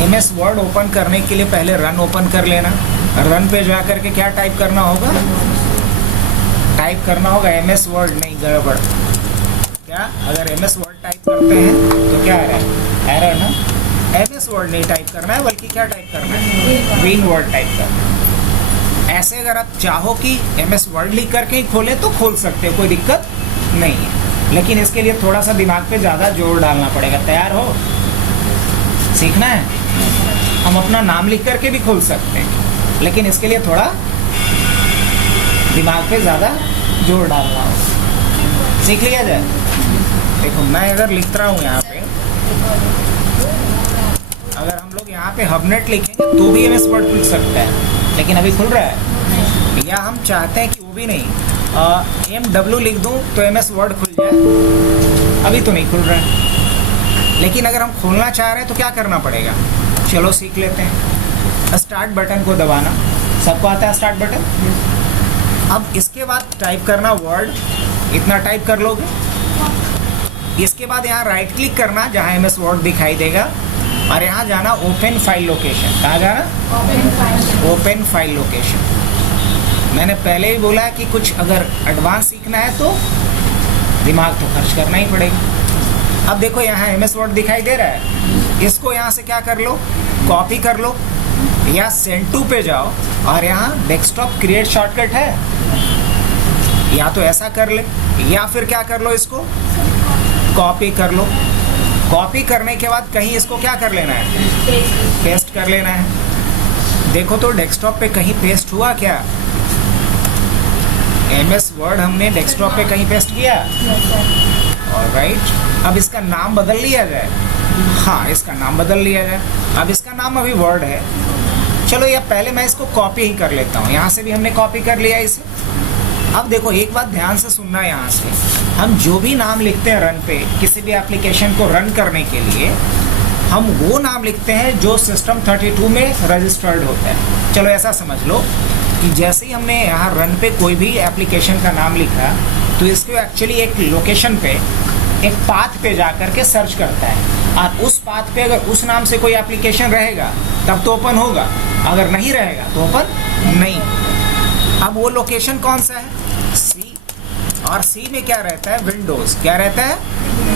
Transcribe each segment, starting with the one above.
MS word open करने के लिए पहले रन ओपन कर लेना। रन पे जा करके क्या टाइप करना होगा? टाइप करना होगा MS वर्ड, नहीं गड़बड़। क्या अगर MS वर्ड टाइप करते हैं तो क्या आ रहा है? एरर ना। MS वर्ड नहीं टाइप करना है, बल्कि क्या टाइप करना है? विन वर्ड टाइप करना है। ऐसे अगर आप चाहो कि MS वर्ड लिख करके ही खोलें तो खोल सकते हो, कोई दिक्कत नहीं है। लेकिन इसके लिए थोड़ा सा दिमाग पे ज़्यादा जोर डालना पड़ेगा। तैयार हो? सीखना है? हम अपना नाम लिख करके भी खोल सकते हैं, लेकिन इसके लिए थोड़ा दिमाग पे ज़्यादा जोर डालना होगा। सीख लिया जाए। देखो मैं अगर लिख रहा हूँ यहाँ पे, अगर हम लोग यहाँ पे हबनेट लिखेंगे तो भी MS वर्ड खुल सकता है, लेकिन अभी खुल रहा है। या हम चाहते हैं कि वो भी नहीं, MW लिख दूँ तो MS वर्ड खुल जाए, अभी तो नहीं खुल रहा है। लेकिन अगर हम खोलना चाह रहे हैं तो क्या करना पड़ेगा? चलो सीख लेते हैं। स्टार्ट बटन को दबाना। सबको आता है स्टार्ट बटन? अब इसके बाद टाइप करना वर्ड, इतना टाइप कर लोगे। इसके बाद यहाँ राइट क्लिक करना जहाँ MS वर्ड दिखाई देगा, और यहाँ जाना ओपन फाइल लोकेशन। कहाँ जाना? Open file location. मैंने पहले ही बोला है कि कुछ अगर एडवांस सीखना है तो दिमाग तो खर्च करना ही पड़ेगा। अब देखो यहाँ MS वर्ड दिखाई दे रहा है, इसको यहाँ से क्या कर लो? कॉपी कर लो, या सेंड टू पे जाओ और यहाँ डेस्कटॉप क्रिएट शॉर्टकट है, या तो ऐसा कर ले, या फिर क्या कर लो, इसको कॉपी कर लो। कॉपी करने के बाद कहीं इसको क्या कर लेना है? पेस्ट कर लेना है। देखो तो डेस्कटॉप पे कहीं पेस्ट हुआ क्या? MS वर्ड हमने डेस्कटॉप पे कहीं पेस्ट किया? ऑलराइट। अब इसका नाम बदल लिया जाए। हाँ, इसका नाम बदल लिया जाए। अब इसका नाम अभी वर्ड है। चलो या पहले मैं इसको कॉपी ही कर लेता हूँ। यहाँ से भी हमने कॉपी कर लिया इसे। अब देखो एक बात ध्यान से सुनना, यहाँ से हम जो भी नाम लिखते हैं रन पे, किसी भी एप्लीकेशन को रन करने के लिए, हम वो नाम लिखते हैं जो सिस्टम 32 में रजिस्टर्ड होता है। चलो ऐसा समझ लो कि जैसे ही हमने यहाँ रन पे कोई भी एप्लीकेशन का नाम लिखा, तो इसको एक्चुअली एक लोकेशन पे, एक पाथ पे जा करके सर्च करता है, और उस पाथ पे अगर उस नाम से कोई एप्लीकेशन रहेगा तब तो ओपन होगा, अगर नहीं रहेगा तो ओपन नहीं। अब वो लोकेशन कौन सा है? C। और C में क्या रहता है? विंडोज़। क्या रहता है?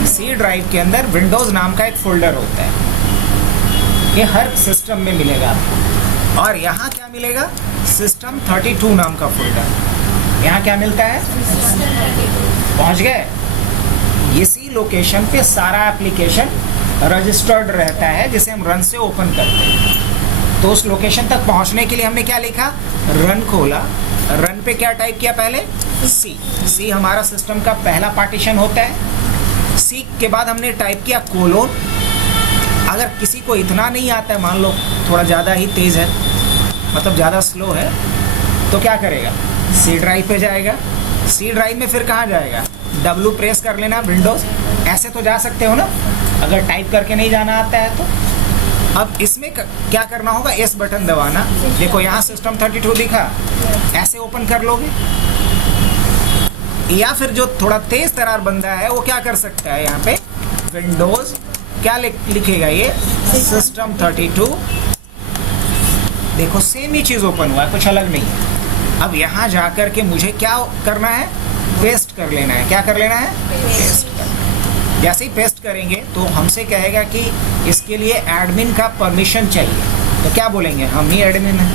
C ड्राइव के अंदर विंडोज़ नाम का एक फोल्डर होता है। ये हर सिस्टम में मिलेगा आपको। और यहाँ क्या मिलेगा? सिस्टम 32 नाम का फोल्डर। यहाँ क्या मिलता है? पहुँच गए? इसी लोकेशन पे सारा एप्लीकेशन रजिस्टर्ड रहता है, जिसे हम रन से ओपन करते हैं। तो उस लोकेशन तक पहुंचने के लिए हमने क्या लिखा? रन खोला। रन पे क्या टाइप किया? पहले C हमारा सिस्टम का पहला पार्टीशन होता है। C के बाद हमने टाइप किया कोलोन। अगर किसी को इतना नहीं आता है, मान लो थोड़ा ज़्यादा ही तेज़ है, मतलब ज़्यादा स्लो है, तो क्या करेगा? C ड्राइव पे जाएगा। C ड्राइव में फिर कहाँ जाएगा? W प्रेस कर लेना, विंडोज़। ऐसे तो जा सकते हो ना, अगर टाइप करके नहीं जाना आता है तो। अब इसमें क्या करना होगा? S बटन दबाना। देखो यहाँ सिस्टम 32 दिखा, ऐसे ओपन कर लोगे। या फिर जो थोड़ा तेज तरार बंदा है वो क्या कर सकता है? यहाँ पे विंडोज़ क्या लिखेगा? ये सिस्टम 32। देखो सेम ही चीज़ ओपन हुआ है, कुछ अलग नहीं है। अब यहाँ जा कर के मुझे क्या करना है? पेस्ट कर लेना है। क्या कर लेना है? पेस्ट कर। जैसे ही पेस्ट करेंगे तो हमसे कहेगा कि इसके लिए एडमिन का परमिशन चाहिए, तो क्या बोलेंगे? हम ही एडमिन हैं।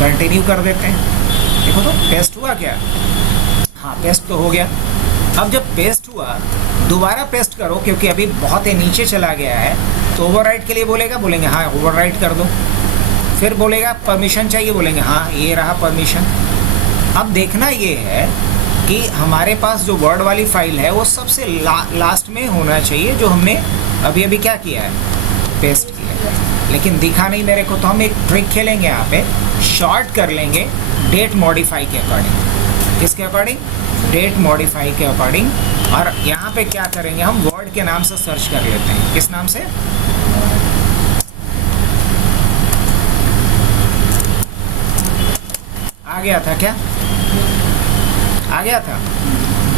कंटिन्यू कर देते हैं। देखो तो पेस्ट हुआ क्या? हाँ, पेस्ट तो हो गया। अब जब पेस्ट हुआ, दोबारा पेस्ट करो, क्योंकि अभी बहुत ही नीचे चला गया है, तो ओवरराइट के लिए बोलेगा, बोलेंगे हाँ ओवरराइट कर दो। फिर बोलेगा परमिशन चाहिए, बोलेंगे हाँ ये रहा परमिशन। अब देखना ये है कि हमारे पास जो वर्ड वाली फाइल है वो सबसे लास्ट में होना चाहिए, जो हमने अभी अभी क्या किया है? पेस्ट किया है। लेकिन दिखा नहीं मेरे को, तो हम एक ट्रिक खेलेंगे यहाँ पे, शॉर्ट कर लेंगे डेट मॉडिफाई के अकॉर्डिंग। किसके अकॉर्डिंग? डेट मॉडिफाई के अकॉर्डिंग। और यहाँ पे क्या करेंगे? हम वर्ड के नाम से सर्च कर लेते हैं। किस नाम से? आ गया था क्या? आ गया था?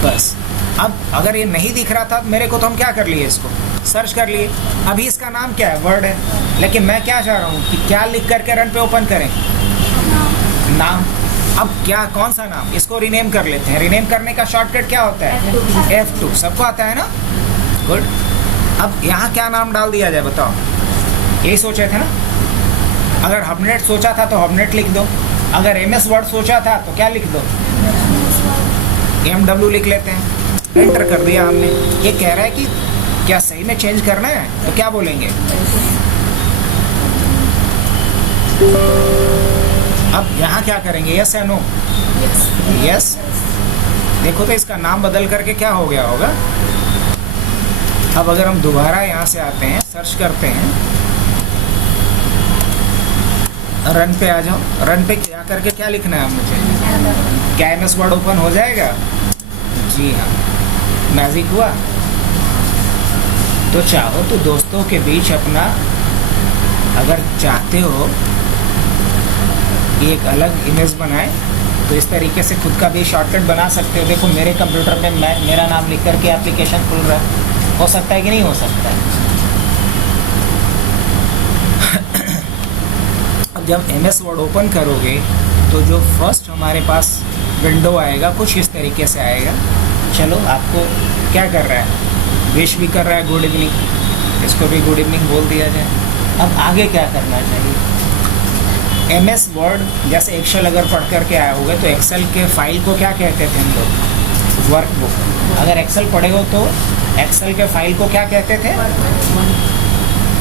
बस अब अगर ये नहीं दिख रहा था मेरे को, तो हम क्या कर लिए? इसको सर्च कर लिए। अभी इसका नाम क्या है, वर्ड है, लेकिन मैं क्या चाह रहा हूँ कि क्या लिख करके रन पे ओपन करें, नाम। अब क्या, कौन सा नाम, इसको रीनेम कर लेते हैं। रीनेम करने का शॉर्टकट क्या होता है, F2, सबको आता है ना, गुड। अब यहाँ क्या नाम डाल दिया जाए बताओ, यही सोचे थे ना। अगर हबनेट सोचा था तो हबनेट लिख दो, अगर MS वर्ड सोचा था तो क्या लिख दो, MW लिख लेते हैं। एंटर कर दिया हमने। ये कह रहा है कि क्या सही में चेंज करना है, तो क्या बोलेंगे, अब यहाँ क्या करेंगे, यस या नो, यस। देखो तो इसका नाम बदल करके क्या हो गया होगा। अब अगर हम दोबारा यहाँ से आते हैं, सर्च करते हैं, रन पे आ जाओ। रन पे क्या करके क्या लिखना है मुझे, क्या MS वर्ड ओपन हो जाएगा, जी हाँ, मैजिक हुआ। तो चाहो तो दोस्तों के बीच अपना, अगर चाहते हो एक अलग इमेज बनाए तो इस तरीके से खुद का भी शॉर्टकट बना सकते हो। देखो मेरे कंप्यूटर पे मेरा नाम लिख करके एप्लीकेशन खुल रहा है, हो सकता है कि नहीं हो सकता है। अब जब MS वर्ड ओपन करोगे तो जो फर्स्ट हमारे पास विंडो आएगा कुछ इस तरीके से आएगा। चलो आपको क्या कर रहा है, विश भी कर रहा है गुड इवनिंग, इसको भी गुड इवनिंग बोल दिया जाए। अब आगे क्या करना चाहिए, MS वर्ड जैसे एक्सेल अगर पढ़ करके आए होगे तो एक्सेल के फाइल को क्या कहते थे हम लोग, वर्कबुक। अगर एक्सेल पढ़े हो तो एक्सेल के फाइल को क्या कहते थे,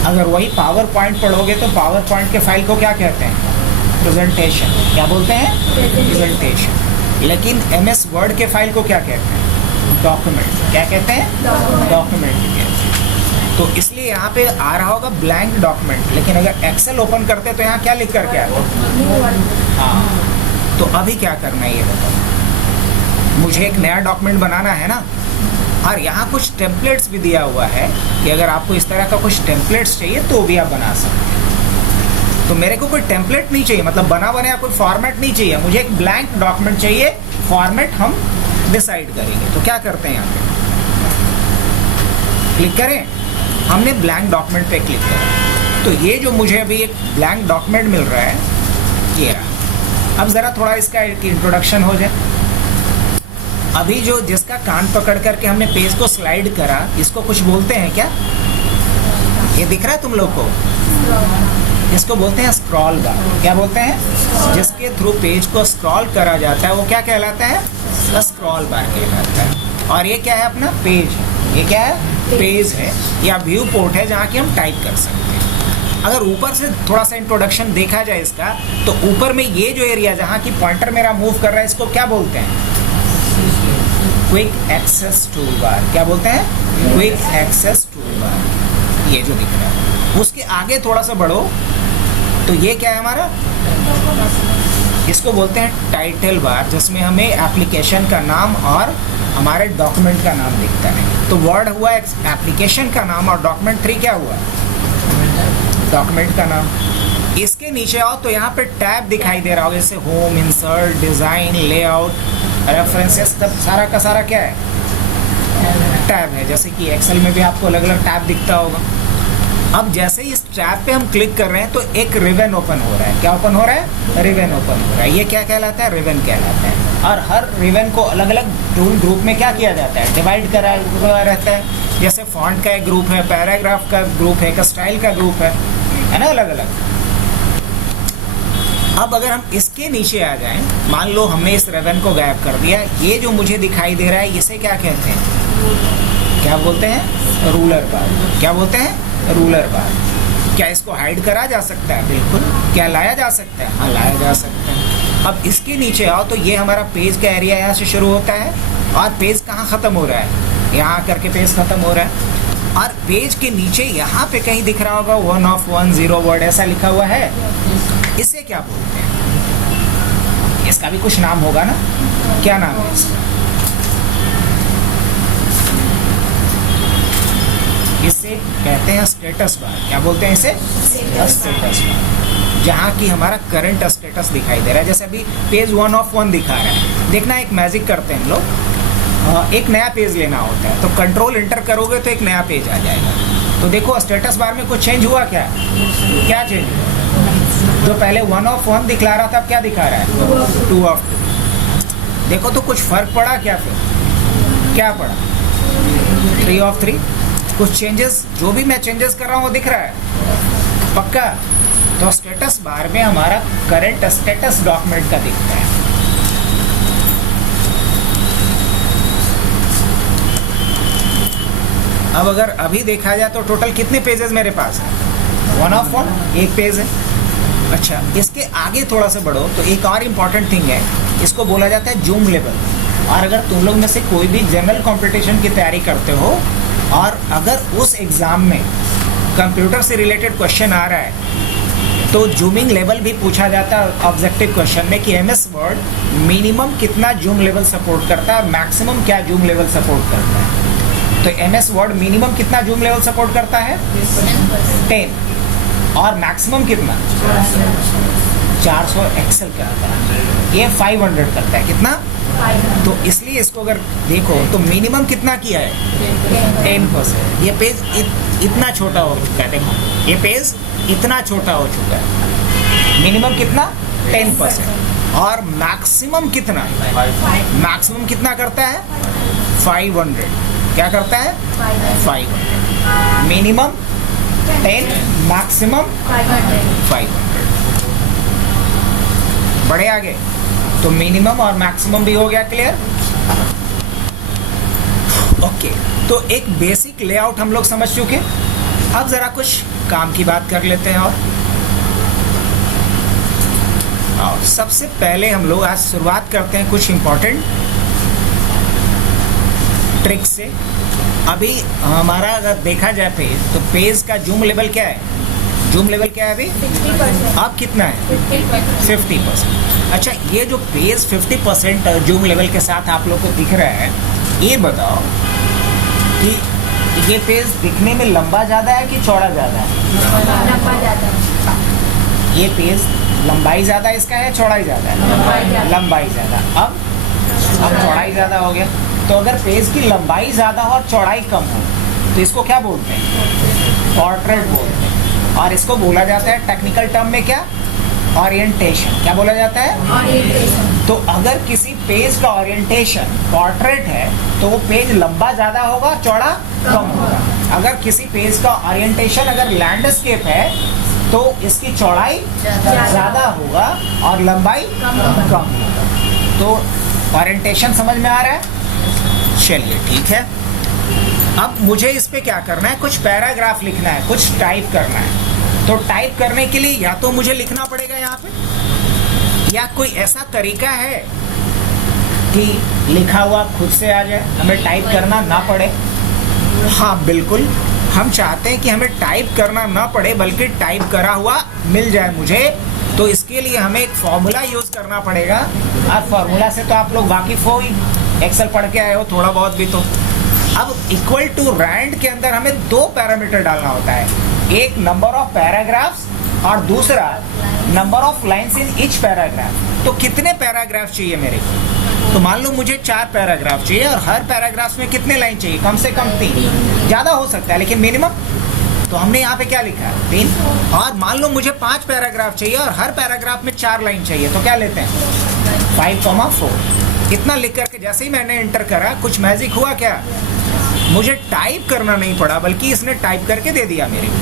अगर वही पावर पॉइंट पढ़ोगे तो पावर पॉइंट के फाइल को क्या कहते हैं, प्रेजेंटेशन। क्या बोलते हैं, प्रेजेंटेशन। लेकिन MS वर्ड के फाइल को क्या कहते हैं, डॉक्यूमेंट। क्या कहते हैं, डॉक्यूमेंट कहते हैं। तो इसलिए यहाँ पे आ रहा होगा ब्लैंक डॉक्यूमेंट, लेकिन अगर एक्सेल ओपन करते तो यहाँ क्या लिख करके आता, हाँ। तो अभी क्या करना है ये बताओ, मुझे एक नया डॉक्यूमेंट बनाना है ना, और यहाँ कुछ टेम्पलेट्स भी दिया हुआ है कि अगर आपको इस तरह का कुछ टेम्पलेट्स चाहिए तो भी आप बना सकते हैं। तो मेरे को कोई टेम्पलेट नहीं चाहिए, मतलब बना बनाया कोई फॉर्मेट नहीं चाहिए, मुझे एक ब्लैंक डॉक्यूमेंट चाहिए। फॉर्मेट हम डिसाइड करेंगे। तो क्या करते हैं, यहाँ पे क्लिक करें, हमने ब्लैंक डॉक्यूमेंट पे क्लिक करा तो ये जो मुझे अभी एक ब्लैंक डॉक्यूमेंट मिल रहा है ये रहा। अब ज़रा थोड़ा इसका एक इंट्रोडक्शन हो जाए। अभी जो जिसका कान पकड़ करके हमने पेज को स्लाइड करा, इसको कुछ बोलते हैं क्या, ये दिख रहा है तुम लोग को, इसको बोलते हैं स्क्रॉल बार। क्या बोलते हैं, जिसके थ्रू पेज को स्क्रॉल करा जाता है वो क्या कहलाता है, स्क्रॉल बार कहलाता है। और ये क्या है, अपना पेज है। ये क्या है, पेज है या व्यू पोर्ट है जहाँ की हम टाइप कर सकते हैं। अगर ऊपर से थोड़ा सा इंट्रोडक्शन देखा जाए इसका, तो ऊपर में ये जो एरिया जहाँ की पॉइंटर मेरा मूव कर रहा है इसको क्या बोलते हैं, क्विक एक्सेस टूल बार। क्या बोलते हैं, क्विक एक्सेस टूल बार। ये जो दिख रहा है, उसके आगे थोड़ा सा बढ़ो तो ये क्या है हमारा, इसको बोलते हैं टाइटल बार, जिसमें हमें एप्लीकेशन का नाम और हमारे डॉक्यूमेंट का नाम दिखता है। तो वर्ड हुआ एप्लीकेशन का नाम और डॉक्यूमेंट 3 क्या हुआ, डॉक्यूमेंट का नाम। इसके नीचे आओ तो यहाँ पे टैब दिखाई दे रहा होगा, जैसे home, insert, design, layout, references, तब सारा का सारा क्या है, टैब है। जैसे कि एक्सेल में भी आपको अलग अलग टैब दिखता होगा। अब जैसे ही इस टैब पे हम क्लिक कर रहे हैं तो एक रिबन ओपन हो रहा है। क्या ओपन हो रहा है, रिबन ओपन हो रहा है। ये क्या कहलाता है, रिबन कहलाता है। और हर रिबन को अलग अलग टूल ग्रुप में क्या किया जाता है, डिवाइड करा रहता है। जैसे फॉन्ट का एक ग्रुप है, पैराग्राफ का ग्रुप है, स्टाइल का ग्रुप है ना, अलग अलग। अब अगर हम इसके नीचे आ जाएं, मान लो हमने इस रिबन को गायब कर दिया, ये जो मुझे दिखाई दे रहा है इसे क्या कहते हैं, क्या बोलते हैं, रूलर बार। क्या बोलते हैं, रूलर बार। क्या इसको हाइड करा जा सकता है, बिल्कुल। क्या लाया जा सकता है, हाँ लाया जा सकता है। अब इसके नीचे आओ तो ये हमारा पेज का एरिया यहाँ से शुरू होता है और पेज कहाँ ख़त्म हो रहा है, यहाँ करके पेज ख़त्म हो रहा है। और पेज के नीचे यहाँ पे कहीं दिख रहा होगा 1 of 1 0 वर्ड ऐसा लिखा हुआ है, इसे क्या बोलते हैं, इसका भी कुछ नाम होगा ना, क्या नाम है इसका, इसे कहते हैं स्टेटस बार। क्या बोलते हैं इसे, स्टेटस बार, जहाँ की हमारा करंट स्टेटस दिखाई दे रहा है। जैसे अभी पेज 1 of 1 दिखा रहा है, देखना एक मैजिक करते हैं हम लोग, एक नया पेज लेना होता है तो कंट्रोल इंटर करोगे तो एक नया पेज आ जाएगा। तो देखो स्टेटस बार में कुछ चेंज हुआ क्या? क्या चेंज हुआ? जो पहले 1 of 1 दिखला रहा था अब क्या दिखा रहा है? 2 of 2। देखो तो कुछ फर्क पड़ा क्या? फिर क्या पड़ा? 3 of 3। कुछ चेंजेस, जो भी मैं चेंजेस कर रहा हूँ वो दिख रहा है पक्का? तो स्टेटस बार में हमारा करंट स्टेटस डॉक्यूमेंट का दिखता है। अब अगर अभी देखा जाए तो टोटल कितने पेजेस मेरे पास है? 1 of 1 एक पेज है। अच्छा, इसके आगे थोड़ा सा बढ़ो तो एक और इम्पॉर्टेंट थिंग है, इसको बोला जाता है जूम लेवल। और अगर तुम लोग में से कोई भी जनरल कॉम्पिटिशन की तैयारी करते हो और अगर उस एग्ज़ाम में कंप्यूटर से रिलेटेड क्वेश्चन आ रहा है तो जूमिंग लेवल भी पूछा जाता है ऑब्जेक्टिव क्वेश्चन में कि एमएस वर्ड मिनिमम कितना जूम लेवल सपोर्ट करता है और मैक्सिमम क्या जूम लेवल सपोर्ट करता है। तो एमएस वर्ड मिनिमम कितना जूम लेवल सपोर्ट करता है? 10। और मैक्सिमम कितना? 400 एक्सेल करता है। ये 500 करता है। कितना? तो इसलिए इसको अगर देखो तो मिनिमम कितना किया है? 10%। ये पेज इतना छोटा हो चुका है। देखो ये पेज इतना छोटा हो चुका है। मिनिमम कितना? 10%। और मैक्सिमम कितना? मैक्सिमम कितना करता है? 500। क्या करता है? 500। Minimum 10, maximum 500। बढ़े आगे तो मिनिमम और मैक्सिमम भी हो गया क्लियर। ओके, तो एक बेसिक लेआउट हम लोग समझ चुके। अब जरा कुछ काम की बात कर लेते हैं। और सबसे पहले हम लोग आज शुरुआत करते हैं कुछ इंपॉर्टेंट ट्रिक से। अभी हमारा अगर देखा जाए पेज, तो पेज का जूम लेवल क्या है? जूम लेवल क्या है अभी? 50%। अब कितना है? 50%। अच्छा, ये जो पेज 50% जूम लेवल के साथ आप लोग को दिख रहा है, ये बताओ कि ये पेज दिखने में लंबा ज़्यादा है कि चौड़ा ज़्यादा है? लंबा ज़्यादा है। ये पेज लंबाई ज़्यादा इसका है, चौड़ाई ज़्यादा है? लंबाई ज़्यादा। अब चौड़ाई ज़्यादा हो गया। तो अगर पेज की लंबाई ज़्यादा हो और चौड़ाई कम हो तो इसको क्या बोलते हैं? पोर्ट्रेट बोलते हैं। और इसको बोला जाता है टेक्निकल टर्म में क्या? ओरिएंटेशन। क्या बोला जाता है? ओरिएंटेशन। तो अगर किसी पेज का ओरिएंटेशन पोर्ट्रेट है तो वो पेज लंबा ज़्यादा होगा, चौड़ा कम होगा। अगर किसी पेज का ओरिएंटेशन अगर लैंडस्केप है तो इसकी चौड़ाई ज़्यादा होगा और लंबाई कम होगा। तो ओरिएंटेशन समझ में आ रहा है? चलिए ठीक है। अब मुझे इस पे क्या करना है? कुछ पैराग्राफ लिखना है, कुछ टाइप करना है। तो टाइप करने के लिए या तो मुझे लिखना पड़ेगा यहाँ पे, या कोई ऐसा तरीका है कि लिखा हुआ खुद से आ जाए, हमें टाइप करना ना पड़े। हाँ बिल्कुल, हम चाहते हैं कि हमें टाइप करना ना पड़े बल्कि टाइप करा हुआ मिल जाए मुझे। तो इसके लिए हमें एक फॉर्मूला यूज़ करना पड़ेगा। और फॉर्मूला से तो आप लोग वाकिफ हो ही, एक्सेल पढ़ के आए हो थोड़ा बहुत भी। तो अब इक्वल टू रैंड के अंदर हमें 2 पैरामीटर डालना होता है, एक नंबर ऑफ पैराग्राफ्स और दूसरा number of lines in each paragraph. तो कितने पैराग्राफ चाहिए मेरे को? तो मान लो मुझे 4 पैराग्राफ चाहिए और हर पैराग्राफ में कितने लाइन चाहिए? कम से कम 3, ज़्यादा हो सकता है लेकिन मिनिमम। तो हमने यहाँ पे क्या लिखा है? 3। और मान लो मुझे 5 पैराग्राफ चाहिए और हर पैराग्राफ में 4 लाइन चाहिए, तो क्या लेते हैं? 5,4। इतना लिख करके जैसे ही मैंने एंटर करा, कुछ मैजिक हुआ क्या? मुझे टाइप करना नहीं पड़ा बल्कि इसने टाइप करके दे दिया मेरे को।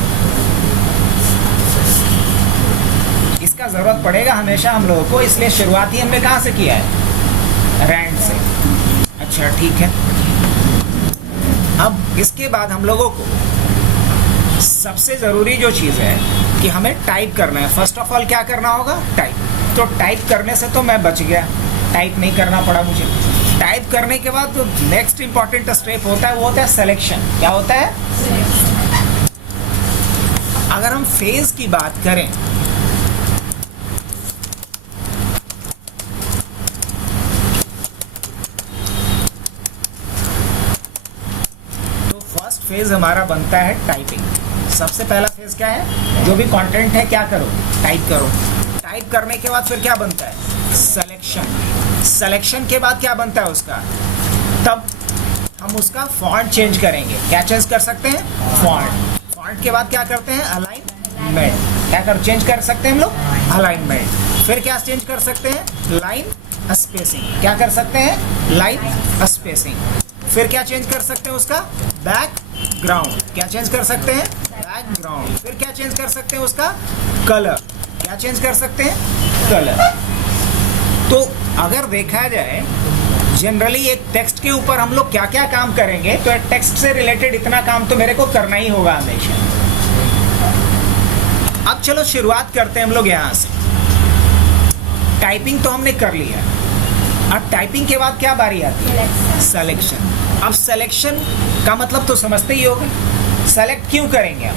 इसका जरूरत पड़ेगा हमेशा हम लोगों को, इसलिए शुरुआत ही हमने कहाँ से किया है? रैंड से। अच्छा ठीक है। अब इसके बाद हम लोगों को सबसे ज़रूरी जो चीज़ है कि हमें टाइप करना है। फर्स्ट ऑफ ऑल क्या करना होगा? टाइप। तो टाइप करने से तो मैं बच गया, टाइप नहीं करना पड़ा मुझे। टाइप करने के बाद तो नेक्स्ट इंपॉर्टेंट स्टेप होता है, वो होता है सिलेक्शन। क्या होता है? अगर हम फेज की बात करें तो फर्स्ट फेज हमारा बनता है टाइपिंग। सबसे पहला फेज क्या है? जो भी कंटेंट है क्या करो? टाइप करो। टाइप करने के बाद फिर क्या बनता है? सिलेक्शन। सिलेक्शन के बाद क्या बनता है उसका? तब हम उसका फॉन्ट चेंज करेंगे। क्या चेंज कर सकते हैं? फॉन्ट। फॉन्ट के बाद क्या करते हैं? अलाइनमेंट। क्या कर चेंज कर सकते हैं हम लोग? अलाइनमेंट। फिर क्या चेंज कर सकते हैं? Line spacing. क्या कर सकते हैं? Line spacing. फिर क्या चेंज कर सकते हैं उसका? बैकग्राउंड। क्या चेंज कर सकते हैं? बैकग्राउंड। फिर क्या चेंज कर सकते हैं उसका? कलर। क्या चेंज कर सकते हैं? कलर। तो अगर देखा जाए जनरली एक टेक्स्ट के ऊपर हम लोग क्या क्या काम करेंगे, तो एक टेक्स्ट से रिलेटेड इतना काम तो मेरे को करना ही होगा हमेशा। अब चलो शुरुआत करते हैं हम लोग यहाँ से। टाइपिंग तो हमने कर लिया, अब टाइपिंग के बाद क्या बारी आती है? सिलेक्शन। अब सिलेक्शन का मतलब तो समझते ही होगा, सेलेक्ट क्यों करेंगे हम?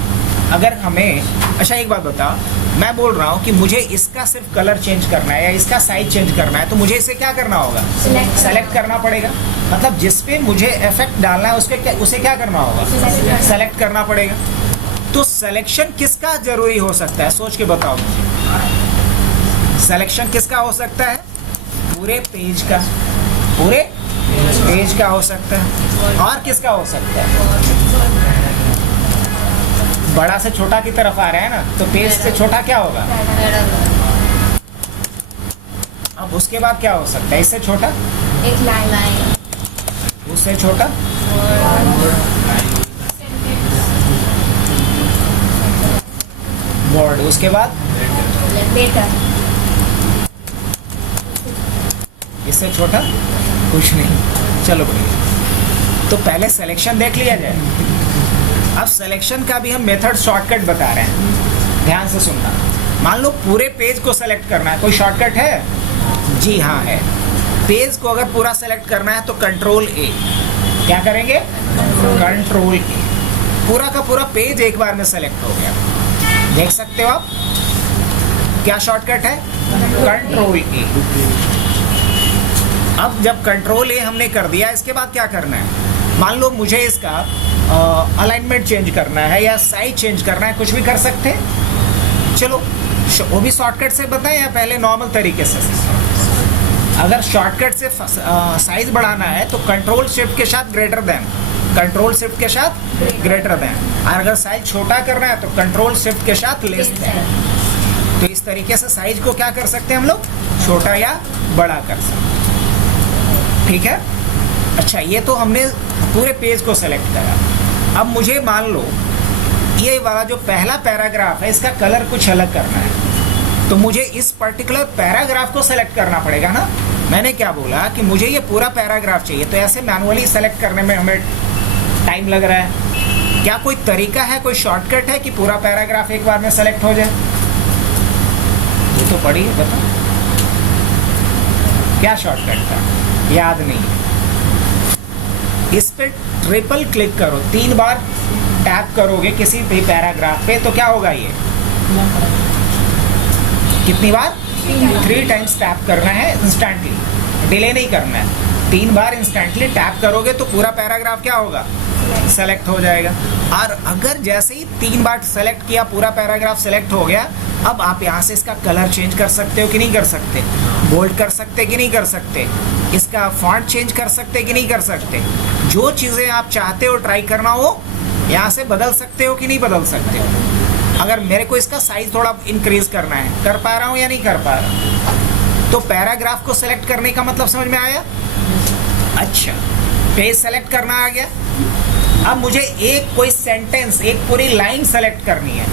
अगर हमें, अच्छा एक बात बताओ, मैं बोल रहा हूँ कि मुझे इसका सिर्फ कलर चेंज करना है या इसका साइज चेंज करना है, तो मुझे इसे क्या करना होगा? सेलेक्ट करना पड़ेगा। मतलब जिस पे मुझे इफेक्ट डालना है उसे क्या करना होगा? सेलेक्ट करना पड़ेगा। तो सिलेक्शन किसका जरूरी हो सकता है? सोच के बताओ मुझे। सिलेक्शन किसका हो सकता है? पूरे पेज का। पूरे पेज का हो सकता है। और किसका हो सकता है? बड़ा से छोटा की तरफ आ रहा है ना, तो पेज से छोटा क्या होगा? अब उसके बाद क्या हो सकता है? इससे छोटा, एक लाइन, उससे छोटा, वर्ड। उसके बाद लेटर, इससे छोटा कुछ नहीं। चलो बढ़िया। तो पहले सिलेक्शन देख लिया जाए। अब सिलेक्शन का भी हम मेथड शॉर्टकट बता रहे हैं, ध्यान से सुनना। मान लो पूरे पेज को सेलेक्ट करना है, कोई शॉर्टकट है? जी हाँ है। पेज को अगर पूरा सेलेक्ट करना है तो कंट्रोल ए। क्या करेंगे? कंट्रोल ए। पूरा का पूरा पेज एक बार में सेलेक्ट हो गया। देख सकते हो आप, क्या शॉर्टकट है? कंट्रोल ए। अब जब कंट्रोल ए हमने कर दिया, इसके बाद क्या करना है? मान लो मुझे इसका अलाइनमेंट चेंज करना है या साइज चेंज करना है, कुछ भी कर सकते हैं। चलो वो भी शॉर्टकट से बताएं या पहले नॉर्मल तरीके से? अगर शॉर्टकट से साइज बढ़ाना है तो कंट्रोल शिफ्ट के साथ ग्रेटर देन, कंट्रोल शिफ्ट के साथ ग्रेटर देन। और अगर साइज छोटा करना है तो कंट्रोल शिफ्ट के साथ लेस देन। तो इस तरीके से साइज को क्या कर सकते हैं हम लोग? छोटा या बड़ा कर सकते हैं। ठीक है। अच्छा, ये तो हमने पूरे पेज को सेलेक्ट करा। अब मुझे मान लो ये वाला जो पहला पैराग्राफ है, इसका कलर कुछ अलग करना है, तो मुझे इस पर्टिकुलर पैराग्राफ को सेलेक्ट करना पड़ेगा ना। मैंने क्या बोला कि मुझे ये पूरा पैराग्राफ चाहिए, तो ऐसे मैनुअली सेलेक्ट करने में हमें टाइम लग रहा है। क्या कोई तरीका है, कोई शॉर्टकट है कि पूरा पैराग्राफ एक बार में सेलेक्ट हो जाए? ये तो पढ़िए, बताओ क्या शॉर्टकट था? याद नहीं। इस पे ट्रिपल क्लिक करो, 3 बार टैप करोगे किसी भी पैराग्राफ पे, तो क्या होगा? ये कितनी बार? 3 टाइम्स टैप करना है इंस्टेंटली, डिले नहीं करना है। 3 बार इंस्टेंटली टैप करोगे तो पूरा पैराग्राफ क्या होगा? सेलेक्ट हो जाएगा। और अगर जैसे ही 3 बार सेलेक्ट किया, पूरा पैराग्राफ सेलेक्ट हो गया, अब आप यहाँ से इसका कलर चेंज कर सकते हो कि नहीं कर सकते? बोल्ड कर सकते कि नहीं कर सकते? इसका फॉन्ट चेंज कर सकते कि नहीं कर सकते? जो चीज़ें आप चाहते हो ट्राई करना हो, यहाँ से बदल सकते हो कि नहीं बदल सकते हो? अगर मेरे को इसका साइज थोड़ा इंक्रीज करना है, कर पा रहा हूँ या नहीं कर पा रहा? तो पैराग्राफ को सेलेक्ट करने का मतलब समझ में आया? अच्छा, पेज सेलेक्ट करना आ गया। अब मुझे एक कोई सेंटेंस, एक पूरी लाइन सेलेक्ट करनी है।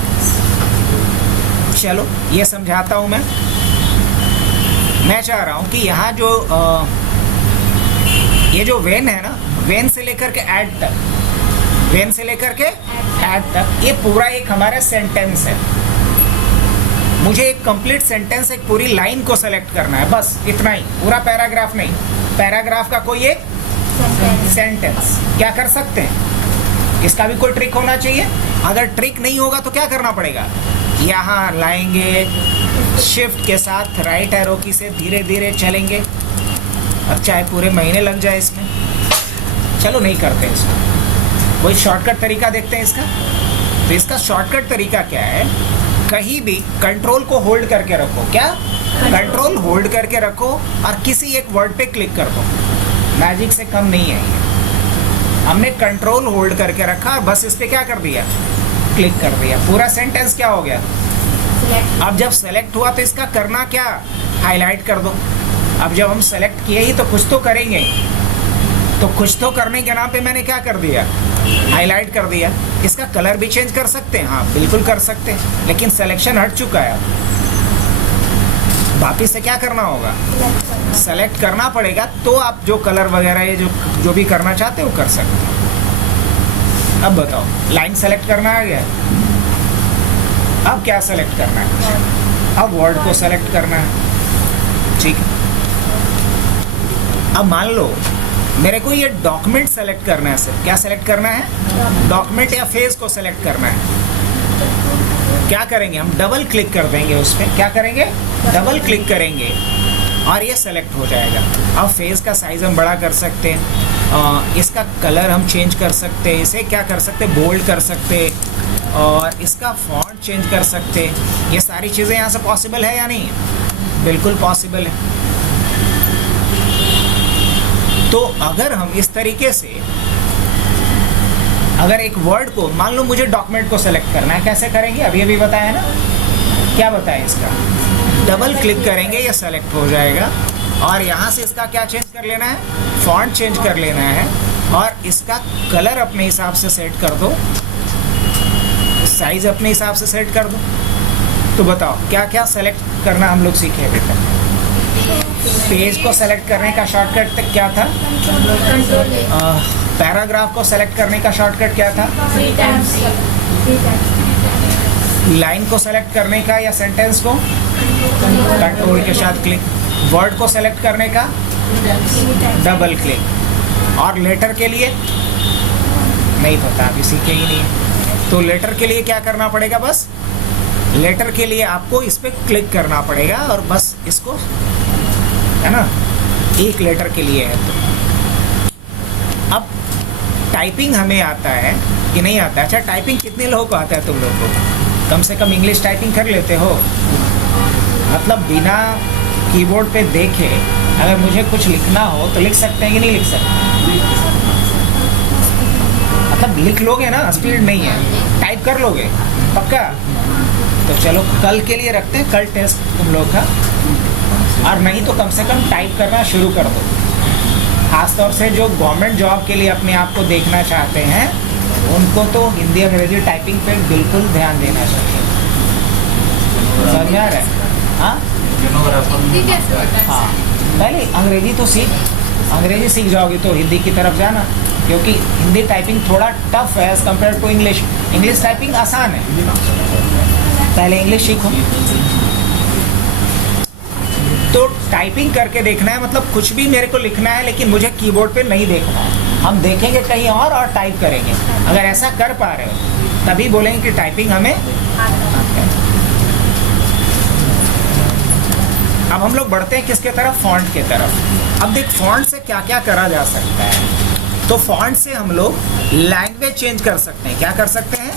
चलो ये समझाता हूं। मैं चाह रहा हूं कि यहाँ जो ये जो वेन है ना, वेन से लेकर के ऐड तक, वेन से लेकर के ऐड तक, ये पूरा एक हमारा सेंटेंस है। मुझे एक कंप्लीट सेंटेंस, एक पूरी लाइन को सेलेक्ट करना है, बस इतना ही। पूरा पैराग्राफ नहीं, पैराग्राफ का कोई एक सेंटेंस। क्या कर सकते हैं? इसका भी कोई ट्रिक होना चाहिए। अगर ट्रिक नहीं होगा तो क्या करना पड़ेगा? यहाँ लाएंगे, शिफ्ट के साथ राइट एरो की से धीरे धीरे चलेंगे। अब चाहे पूरे महीने लग जाए इसमें, चलो नहीं करते इसको। कोई शॉर्टकट तरीका देखते हैं इसका। तो इसका शॉर्टकट तरीका क्या है? कहीं भी कंट्रोल को होल्ड करके रखो। क्या? कंट्रोल होल्ड करके रखो और किसी एक वर्ड पे क्लिक कर दो। मैजिक से कम नहीं है ये। हमने कंट्रोल होल्ड करके रखा और बस इस पे क्या कर दिया? क्लिक कर दिया, पूरा सेंटेंस क्या हो गया। Select. अब जब सेलेक्ट हुआ तो इसका करना क्या, हाईलाइट कर दो। अब जब हम सेलेक्ट किए ही तो कुछ तो करेंगे, तो कुछ तो करने के नाम पे मैंने क्या कर दिया, हाईलाइट कर दिया। इसका कलर भी चेंज कर सकते हैं, हाँ बिल्कुल कर सकते हैं, लेकिन सिलेक्शन हट चुका है। वापिस से क्या करना होगा, Select. सेलेक्ट करना पड़ेगा, तो आप जो कलर वगैरह ये जो भी करना चाहते हो कर सकते हो। अब बताओ, लाइन सेलेक्ट करना आ गया, अब क्या सेलेक्ट करना है, अब वर्ड को सेलेक्ट करना है, ठीक है। अब मान लो मेरे को ये डॉक्यूमेंट सेलेक्ट करना है, सर क्या सेलेक्ट करना है, डॉक्यूमेंट या फेज को सेलेक्ट करना है। क्या करेंगे, हम डबल क्लिक कर देंगे उस पर, क्या करेंगे, डबल क्लिक करेंगे और ये सेलेक्ट हो जाएगा। अब फेस का साइज हम बड़ा कर सकते हैं, इसका कलर हम चेंज कर सकते हैं, इसे क्या कर सकते हैं, बोल्ड कर सकते हैं, और इसका फॉन्ट चेंज कर सकते हैं। ये सारी चीज़ें यहाँ से पॉसिबल है या नहीं, बिल्कुल पॉसिबल है। तो अगर हम इस तरीके से, अगर एक वर्ड को, मान लो मुझे डॉक्यूमेंट को सेलेक्ट करना है, कैसे करेंगे, अभी बताया ना, क्या बताया, इसका डबल क्लिक करेंगे, ये सेलेक्ट हो जाएगा, और यहाँ से इसका क्या चेंज कर लेना है, फॉन्ट चेंज कर लेना है, और इसका कलर अपने हिसाब से सेट कर दो, साइज अपने हिसाब से सेट कर दो। तो बताओ क्या क्या सेलेक्ट करना हम लोग सीखे अभी तक। पेज को सेलेक्ट करने का शॉर्टकट तक क्या था, Control A. पैराग्राफ को सेलेक्ट करने का शॉर्टकट क्या था, 3 times. 3 times. लाइन को सेलेक्ट करने का या सेंटेंस को कंट्रोल के साथ क्लिक, वर्ड को सेलेक्ट करने का 3 times. डबल क्लिक, और लेटर के लिए नहीं पता, अभी सीखे ही नहीं। तो लेटर के लिए क्या करना पड़ेगा, बस लेटर के लिए आपको इस पर क्लिक करना पड़ेगा, और बस इसको, है ना, एक लेटर के लिए है। तो अब टाइपिंग हमें आता है कि नहीं आता, अच्छा टाइपिंग कितने लोगों को आता है, तुम लोग को कम से कम इंग्लिश टाइपिंग कर लेते हो, मतलब बिना कीबोर्ड पे देखे अगर मुझे कुछ लिखना हो तो लिख सकते हैं कि नहीं लिख सकते, मतलब लिख लोगे ना, स्पीड नहीं है, टाइप कर लोगे पक्का। तो चलो कल के लिए रखते हैं, कल टेस्ट तुम लोग का, और नहीं तो कम से कम टाइप करना शुरू कर दो। खासतौर से जो गवर्नमेंट जॉब के लिए अपने आप को देखना चाहते हैं, उनको तो हिंदी अंग्रेजी टाइपिंग पे बिल्कुल ध्यान देना चाहिए। समझ में आ रहा है, हाँ हाँ, पहले अंग्रेजी तो सीख, अंग्रेजी सीख जाओगी तो हिंदी की तरफ जाना, क्योंकि हिंदी टाइपिंग थोड़ा टफ है as compare to English. English typing आसान है, पहले इंग्लिश सीखो। तो टाइपिंग करके देखना है, मतलब कुछ भी मेरे को लिखना है लेकिन मुझे कीबोर्ड पे नहीं देखना है, हम देखेंगे कहीं और टाइप करेंगे। अगर ऐसा कर पा रहे हो तभी बोलेंगे कि टाइपिंग हमें आता है। अब हम लोग बढ़ते हैं किसके तरफ, फॉन्ट के तरफ। अब देख फॉन्ट से क्या क्या करा जा सकता है। तो फॉन्ट से हम लोग लैंग्वेज चेंज कर सकते हैं। क्या कर सकते हैं,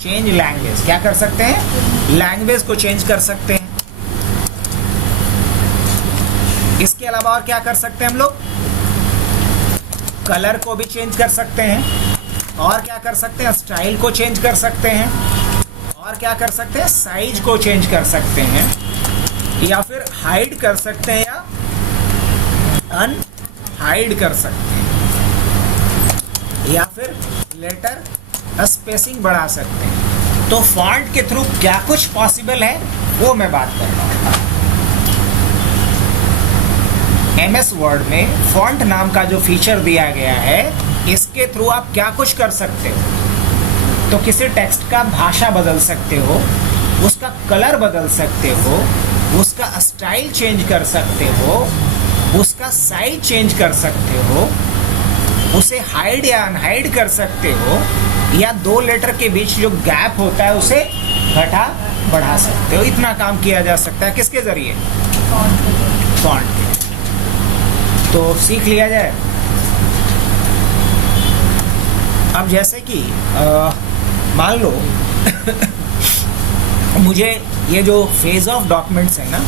चेंज लैंग्वेज। क्या कर सकते हैं, लैंग्वेज को चेंज कर सकते हैं। इसके अलावा और क्या कर सकते हैं हम लोग, कलर को भी चेंज कर सकते हैं, और क्या कर सकते हैं, स्टाइल को चेंज कर सकते हैं, और क्या कर सकते हैं, साइज को चेंज कर सकते हैं, या फिर हाइड कर सकते हैं या अनहाइड कर सकते हैं, या फिर लेटर स्पेसिंग बढ़ा सकते हैं। तो फॉन्ट के थ्रू क्या कुछ पॉसिबल है वो मैं बात कर रहा हूँ। MS वर्ड में फॉन्ट नाम का जो फीचर दिया गया है, इसके थ्रू आप क्या कुछ कर सकते हो। तो किसी टेक्स्ट का भाषा बदल सकते हो, उसका कलर बदल सकते हो, उसका स्टाइल चेंज कर सकते हो, उसका साइज चेंज कर सकते हो, उसे हाइड या अनहाइड कर सकते हो, या 2 लेटर के बीच जो गैप होता है उसे घटा बढ़ा सकते हो। इतना काम किया जा सकता है किसके जरिए, फॉन्ट के। तो सीख लिया जाए। अब जैसे कि मान लो मुझे ये जो फेज ऑफ डॉक्यूमेंट्स है ना,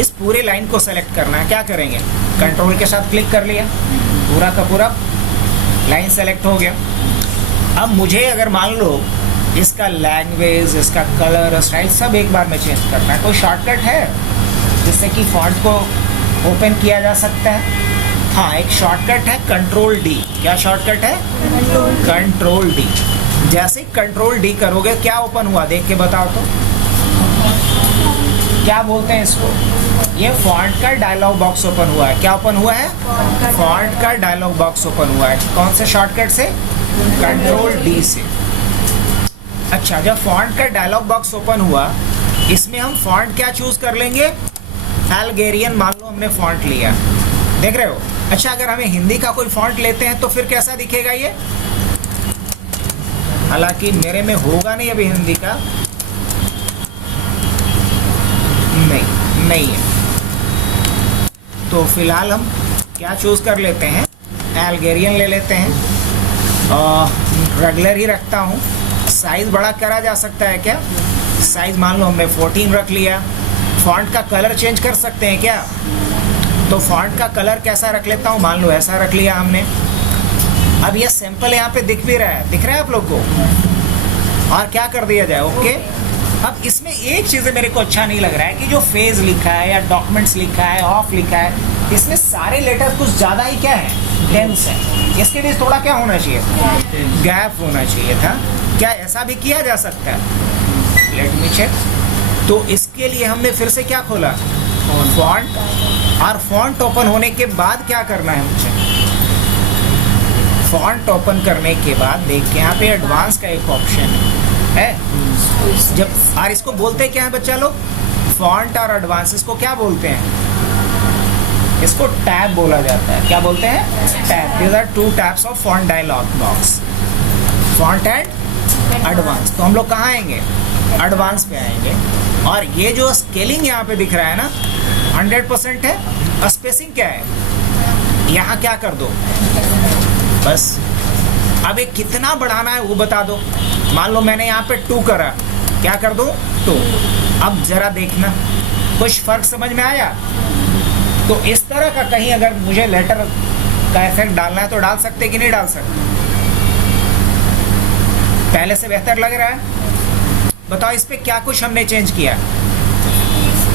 इस पूरे लाइन को सेलेक्ट करना है। क्या करेंगे, कंट्रोल के साथ क्लिक कर लिया, पूरा का पूरा लाइन सेलेक्ट हो गया। अब मुझे अगर मान लो इसका लैंग्वेज, इसका कलर, स्टाइल सब एक बार में चेंज करना है, कोई शॉर्टकट है जिससे कि फॉन्ट को ओपन किया जा सकता है? हाँ, एक शॉर्टकट है कंट्रोल डी। क्या शॉर्टकट है? Control D. जैसे कंट्रोल डी करोगे क्या ओपन हुआ देख के बताओ तो। क्या बोलते हैं इसको? ये फॉन्ट का डायलॉग बॉक्स ओपन हुआ है। क्या ओपन हुआ है? फॉन्ट का डायलॉग बॉक्स ओपन हुआ है। कौन से शॉर्टकट से? कंट्रोल डी से। अच्छा, जब फॉन्ट का डायलॉग बॉक्स ओपन हुआ, इसमें हम फॉन्ट क्या चूज कर लेंगे? अल्गेरियन मान लो हमने फॉन्ट लिया, देख रहे हो। अच्छा, अगर हमें हिंदी का कोई फॉन्ट लेते हैं तो फिर कैसा दिखेगा ये? हालांकि मेरे में होगा नहीं अभी हिंदी का, नहीं है, तो फिलहाल हम क्या चूज कर लेते हैं? अल्गेरियन ले लेते हैं। रेगुलर ही रखता हूँ। साइज बड़ा करा जा सकता है क्या? साइज मान लो हमने 14 रख लिया। फॉन्ट का कलर चेंज कर सकते हैं क्या? तो फॉन्ट का कलर कैसा रख लेता हूँ? मान लो ऐसा रख लिया हमने। अब ये सैंपल यहाँ पे दिख भी रहा है, दिख रहा है आप लोग को? और क्या कर दिया जाए? ओके। अब इसमें एक चीज़ मेरे को अच्छा नहीं लग रहा है कि जो फेज लिखा है या डॉक्यूमेंट्स लिखा है, ऑफ लिखा है, इसमें सारे लेटर कुछ ज़्यादा ही क्या है? डेंस है। इसके लिए थोड़ा क्या होना चाहिए? गैप होना चाहिए था। क्या ऐसा भी किया जा सकता है? Let me check. तो इसके लिए हमने फिर से क्या खोला? फॉन्ट। और फॉन्ट ओपन होने के बाद क्या करना है मुझे? फॉन्ट ओपन करने के बाद देखिए यहाँ पे एडवांस का एक ऑप्शन है। जब और इसको बोलते क्या है बच्चा लोग? फॉन्ट और एडवांस, इसको क्या बोलते हैं? इसको टैब बोला जाता है। क्या बोलते हैं? Tab. These are two tabs of font dialog box, font and advance. तो हम लोग कहाँ आएंगे? एडवांस पे आएंगे। और ये जो स्केलिंग यहाँ पे दिख रहा है ना, 100% है। स्पेसिंग क्या है? यहाँ क्या कर दो बस। अब एक कितना बढ़ाना है वो बता दो। मान लो मैंने यहाँ पे 2 करा, क्या कर दूँ? 2। अब जरा देखना कुछ फर्क समझ में आया? तो इस तरह का कहीं अगर मुझे लेटर का इफेक्ट डालना है तो डाल सकते कि नहीं डाल सकते? पहले से बेहतर लग रहा है? बताओ इस पे क्या कुछ हमने चेंज किया?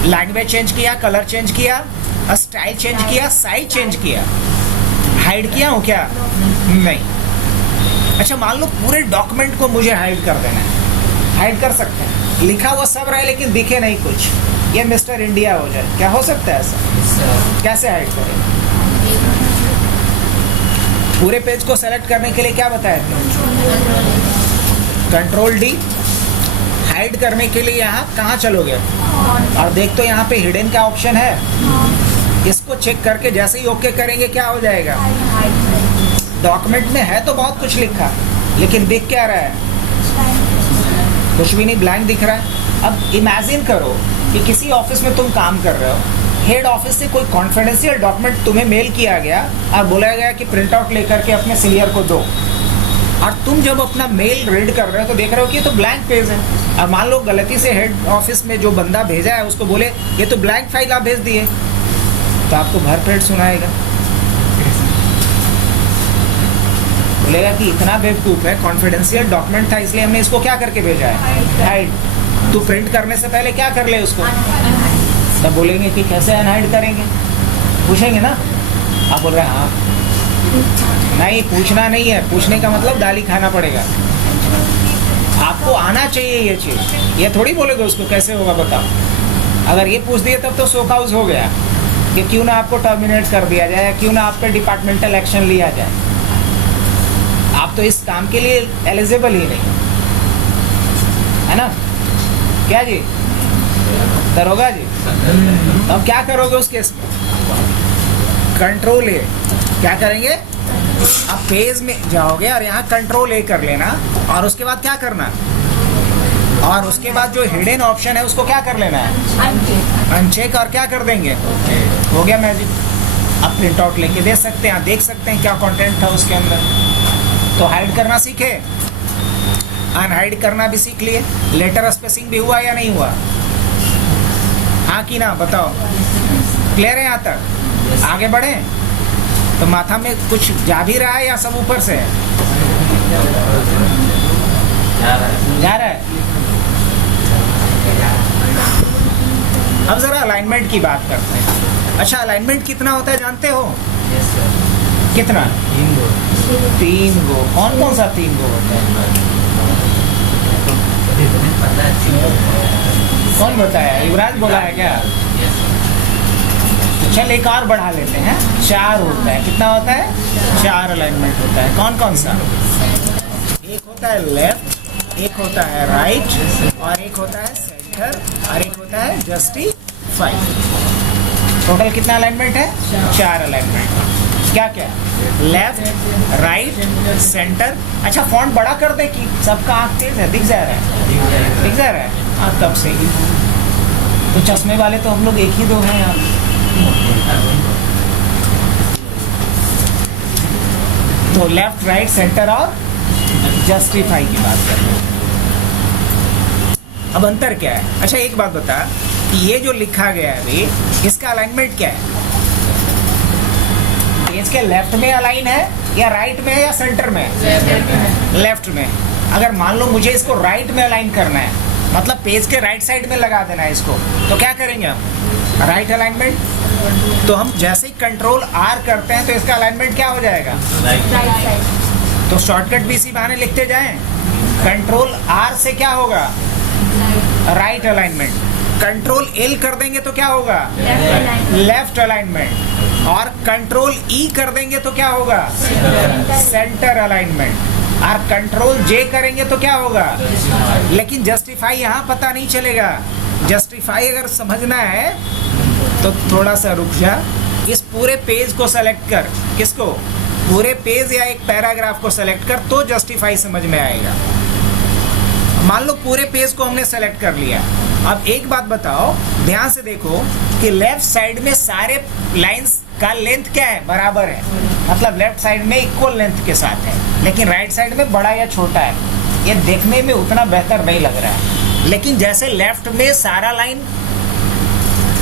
लैंग्वेज चेंज किया, कलर चेंज किया, स्टाइल चेंज किया, साइज चेंज किया, हाइड किया हो क्या? नहीं। अच्छा, मान लो पूरे डॉक्यूमेंट को मुझे हाइड कर देना है। हाइड कर सकते हैं, लिखा हुआ सब रहे लेकिन दिखे नहीं कुछ, ये मिस्टर इंडिया हो जाए। क्या हो सकता है ऐसा? कैसे हाइड करें? पूरे पेज को सेलेक्ट करने के लिए क्या बताया था? Control D. हाइड करने के लिए यहाँ कहाँ चलोगे? और देख तो यहाँ पे हिडन का ऑप्शन है। इसको चेक करके जैसे ही ओके करेंगे क्या हो जाएगा? डॉक्यूमेंट में है तो बहुत कुछ लिखा, लेकिन दिख क्या रहा है? कुछ भी नहीं, ब्लैंक दिख रहा है। अब इमेजिन करो कि किसी ऑफिस में तुम काम कर रहे हो, हेड ऑफिस से कोई कॉन्फिडेंशियल डॉक्यूमेंट तुम्हें मेल किया गया और बोला गया कि प्रिंट आउट लेकर के अपने सीनियर को दो, और तुम जब अपना मेल रीड कर रहे हो तो देख रहे हो कि ये तो ब्लैंक पेज है। और मान लो गलती से हेड ऑफिस में जो बंदा भेजा है उसको बोले ये तो ब्लैंक फाइल आप भेज दिए, तो आपको भरपेट सुनाएगा, बोलेगा कि इतना बेवकूफ़ है, कॉन्फिडेंशियल डॉक्यूमेंट था इसलिए हमने इसको क्या करके भेजा है? हाइड। तो प्रिंट करने से पहले क्या कर ले उसको? तब बोलेंगे कि कैसे अनहाइड करेंगे, पूछेंगे ना। आप बोल रहे हैं हाँ, नहीं पूछना नहीं है, पूछने का मतलब गाली खाना पड़ेगा। आपको आना चाहिए ये चीज़, ये थोड़ी बोलेगे उसको कैसे होगा बताओ। अगर ये पूछ दिए तब तो शो काउज हो गया कि क्यों ना आपको टर्मिनेट कर दिया जाए, क्यों ना आप पे डिपार्टमेंटल एक्शन लिया जाए। आप तो इस काम के लिए एलिजिबल ही नहीं, है ना? क्या जी दरोगा जी? अब क्या करोगे उस केस में? कंट्रोल ए। क्या करेंगे? अब पेज में जाओगे और यहाँ कंट्रोल ए कर लेना, और उसके बाद क्या करना? और उसके बाद जो हिडन ऑप्शन है उसको क्या कर लेना है? अनचेक। और क्या कर देंगे? हो गया मैजिक। अब प्रिंट आउट लेके दे सकते हैं, देख सकते हैं क्या कंटेंट था उसके अंदर। तो हाइड करना सीखे, अनहाइड करना भी सीख लिए। लेटर स्पेसिंग भी हुआ या नहीं हुआ? हाँ कि ना बताओ? क्लियर है यहाँ तक? आगे बढ़ें? तो माथा में कुछ जा भी रहा है या सब ऊपर से है? जा रहा है। अब जरा अलाइनमेंट की बात करते हैं। अच्छा, अलाइनमेंट कितना होता है जानते हो? कितना? 3 गो। कौन कौन सा 3 गो होता है? कौन बताया? युवराज बोला है क्या? तो चल एक और बढ़ा लेते हैं। 4 होता है। कितना होता है? 4 अलाइनमेंट होता है। कौन कौन सा? एक होता है लेफ्ट, एक होता है राइट, और एक होता है सेंटर, और एक होता है जस्टिफाई। टोटल कितना अलाइनमेंट है? 4 अलाइनमेंट। क्या क्या? Left, right, centre. अच्छा, फॉन्ट बड़ा कर दे कि सबका आँख तेज है, दिख जा रहा है? दिख जा रहा है? हाँ, तब सही। तो चश्मे वाले तो हम लोग एक ही दो हैं यहाँ। तो लेफ्ट, राइट, सेंटर और जस्टिफाई की बात करते हैं। अब अंतर क्या है? अच्छा, एक बात बता कि ये जो लिखा गया है अभी, इसका अलाइनमेंट क्या है? पेज के लेफ्ट में अलाइन है या राइट में या सेंटर में? लेफ्ट में। अगर मान लो मुझे इसको राइट में अलाइन करना है, मतलब पेज के राइट साइड में लगा देना है इसको, तो क्या करेंगे हम? Right alignment. तो हम जैसे ही कंट्रोल R करते हैं तो इसका अलाइनमेंट क्या हो जाएगा? Right side. तो शॉर्टकट भी इसी बहाने लिखते जाएं। कंट्रोल R से क्या होगा? Right alignment. कंट्रोल L कर देंगे तो क्या होगा? Left alignment. और कंट्रोल E कर देंगे तो क्या होगा? Centre alignment. और कंट्रोल J करेंगे तो क्या होगा? लेकिन जस्टिफाई यहाँ पता नहीं चलेगा। जस्टिफाई अगर समझना है तो थोड़ा सा रुक जा। इस पूरे पेज को सेलेक्ट कर। किसको? पूरे पेज या एक पैराग्राफ को सेलेक्ट कर, तो जस्टिफाई समझ में आएगा। मान लो पूरे पेज को हमने सेलेक्ट कर लिया। अब एक बात बताओ, ध्यान से देखो कि लेफ्ट साइड में सारे लाइंस का लेंथ क्या है? बराबर है, मतलब लेफ्ट साइड में इक्वल लेंथ के साथ है। लेकिन राइट साइड में बड़ा या छोटा है, ये देखने में उतना बेहतर नहीं लग रहा है। लेकिन जैसे लेफ्ट में सारा लाइन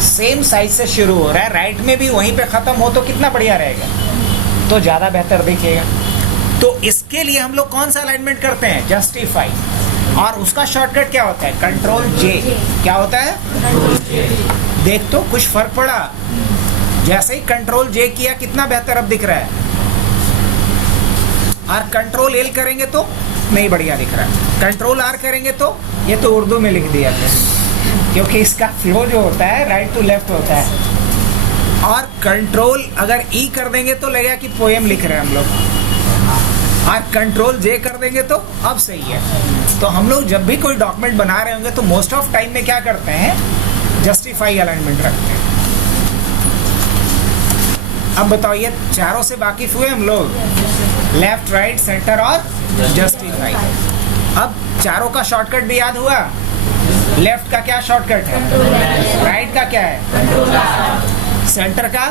सेम साइज से शुरू हो रहा है, राइट में भी वहीं पे खत्म हो, तो कितना बढ़िया रहेगा, तो ज्यादा बेहतर दिखेगा। तो इसके लिए हम लोग कौन सा अलाइनमेंट करते हैं? जस्टिफाई। और उसका शॉर्टकट क्या होता है? Control J। क्या होता है? देख तो कुछ फर्क पड़ा। जैसे ही कंट्रोल J किया, कितना बेहतर अब दिख रहा है। और कंट्रोल L करेंगे तो नहीं बढ़िया दिख रहा है। कंट्रोल R करेंगे तो, ये तो उर्दू में लिख दिया था, क्योंकि इसका फ्लो जो होता है राइट टू लेफ्ट होता है। और कंट्रोल अगर E कर देंगे तो लगेगा कि पोएम लिख रहे हैं हम लोग। और कंट्रोल J कर देंगे तो अब सही है। तो हम लोग जब भी कोई डॉक्यूमेंट बना रहे होंगे तो मोस्ट ऑफ टाइम में क्या करते हैं? जस्टिफाई अलाइनमेंट रखते हैं। अब बताओ, ये चारों से वाकिफ हुए हम लोग? लेफ्ट, राइट, सेंटर और जस्टिफाई। अब चारों का शॉर्टकट भी याद हुआ। लेफ्ट का क्या शॉर्टकट है? राइट का क्या है? सेंटर का?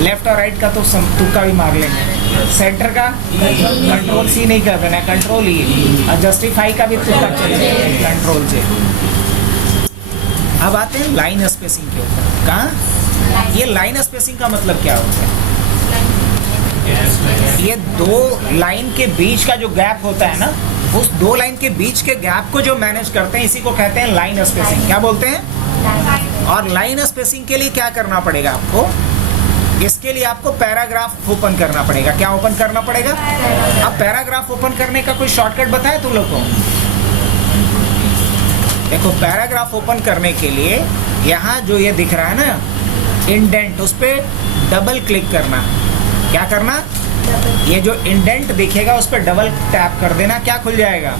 लेफ्ट और राइट का तो तुक्का भी मार लेंगे। सेंटर का कंट्रोल C नहीं कर देना, कंट्रोल E। और जस्टिफाई का भी तुक्का चलेगा, कंट्रोल J। अब आते हैं लाइन स्पेसिंग के ऊपर। कहाँ? ये लाइन स्पेसिंग का मतलब क्या होता है? ये दो लाइन के बीच का जो गैप होता है ना, उस दो लाइन के बीच के गैप को जो मैनेज करते हैं, इसी को कहते हैं लाइन स्पेसिंग। क्या बोलते हैं? और लाइन स्पेसिंग के लिए क्या करना पड़ेगा आपको? इसके लिए आपको पैराग्राफ ओपन करना पड़ेगा। क्या ओपन करना पड़ेगा? अब पैराग्राफ ओपन करने का कोई शॉर्टकट बताया तुम लोग को? देखो, पैराग्राफ ओपन करने के लिए यहाँ जो ये दिख रहा है ना इंडेंट, उस पर डबल क्लिक करना। क्या करना? ये जो इंडेंट दिखेगा उस पर डबल टैप कर देना। क्या खुल जाएगा?